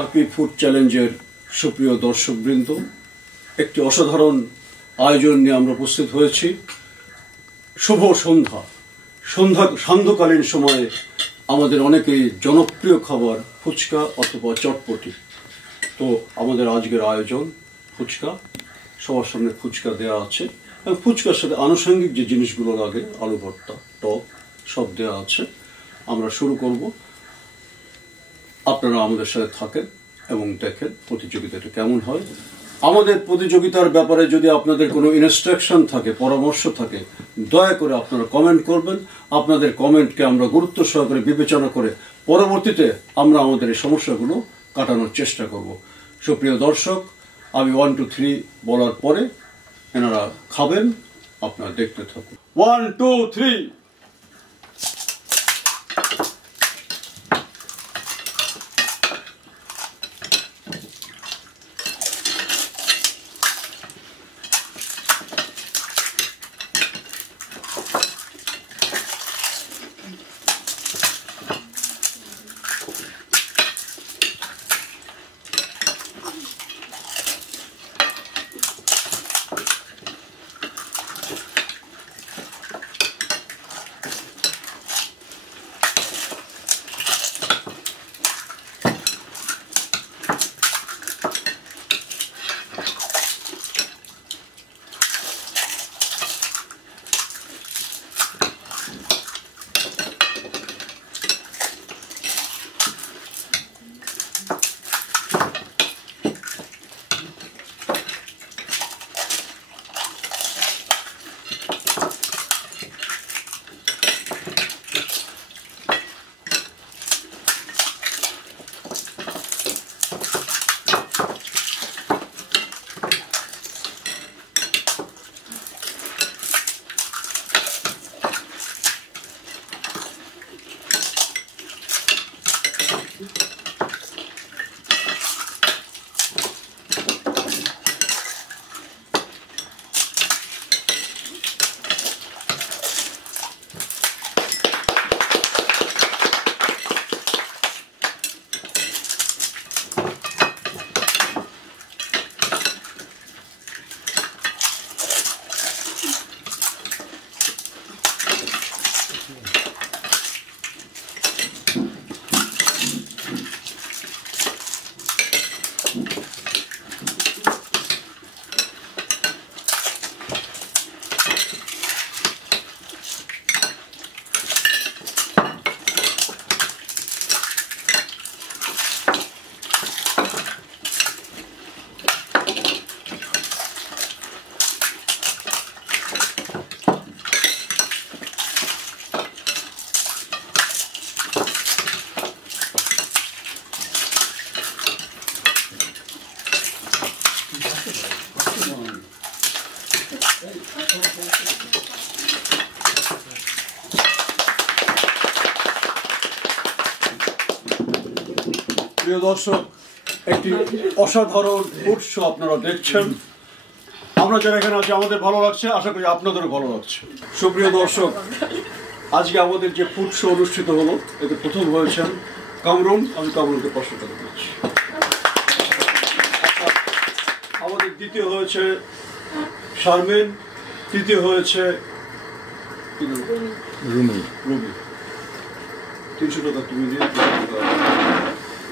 RP food চ্যালেঞ্জের সুপ্রিয় দর্শকবৃন্দ, একটি অসাধারণ আয়োজন নিয়ে আমরা উপস্থিত হয়েছি। শুভ সান্ধ্যকালীন সময়ে আমাদের অনেকেই জনপ্রিয় খাবার ফুচকা অথবা চটপটি। তো আমাদের আজকের আয়োজন ফুচকা, সবার সামনে ফুচকা দেওয়া আছে এবং ফুচকার সাথে আনুষঙ্গিক যে জিনিসগুলো লাগে, আলু ভর্তা, টক, সব দেওয়া আছে। আমরা শুরু করব। আপনারা আমাদের সাথে থাকেন এবং দেখেন প্রতিযোগিতাটা কেমন হয়। আমাদের প্রতিযোগিতার ব্যাপারে যদি আপনাদের কোনো ইনস্ট্রাকশন থাকে, পরামর্শ থাকে, দয়া করে আপনারা কমেন্ট করবেন। আপনাদের কমেন্টকে আমরা গুরুত্ব সহকারে বিবেচনা করে পরবর্তীতে আমরা আমাদের এই সমস্যাগুলো কাটানোর চেষ্টা করব। সুপ্রিয় দর্শক, আমি 1 2 3 বলার পরে এনারা খাবেন, আপনারা দেখতে থাকুন। 1 2 3। প্রিয় দর্শক, একটি অসাধারণ ফুড শো আপনারা দেখছেন। আমরা যারা এখানে আছি আমাদের ভালো লাগছে, আশা করি আপনাদেরও ভালো লাগছে। সুপ্রিয় দর্শক, আজকে আমাদের যে ফুড শো অনুষ্ঠিত হলো, এতে প্রথম হয়েছেন কামরুন। আমি কামরুনকে 500 টাকা দিচ্ছি। আমাদের দ্বিতীয় হয়েছে শারমিন, তৃতীয় হয়েছে রুমি। 300 টাকা তুমি দিয়ে,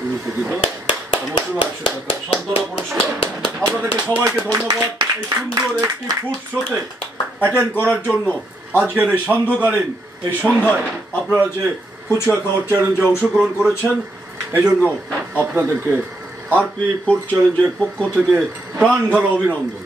100 টাকা সান্ত্বনা পুরস্কার। আপনাদেরকে সবাইকে ধন্যবাদ এই সুন্দর একটি ফুড শোতে অ্যাটেন্ড করার জন্য। আজকের এই সান্ধ্যকালীন এই সন্ধ্যায় আপনারা যে ফুচকা খাওয়ার চ্যালেঞ্জে অংশগ্রহণ করেছেন, এই জন্য আপনাদেরকে আরপি ফুড চ্যালেঞ্জের পক্ষ থেকে প্রাণ ঢালা অভিনন্দন।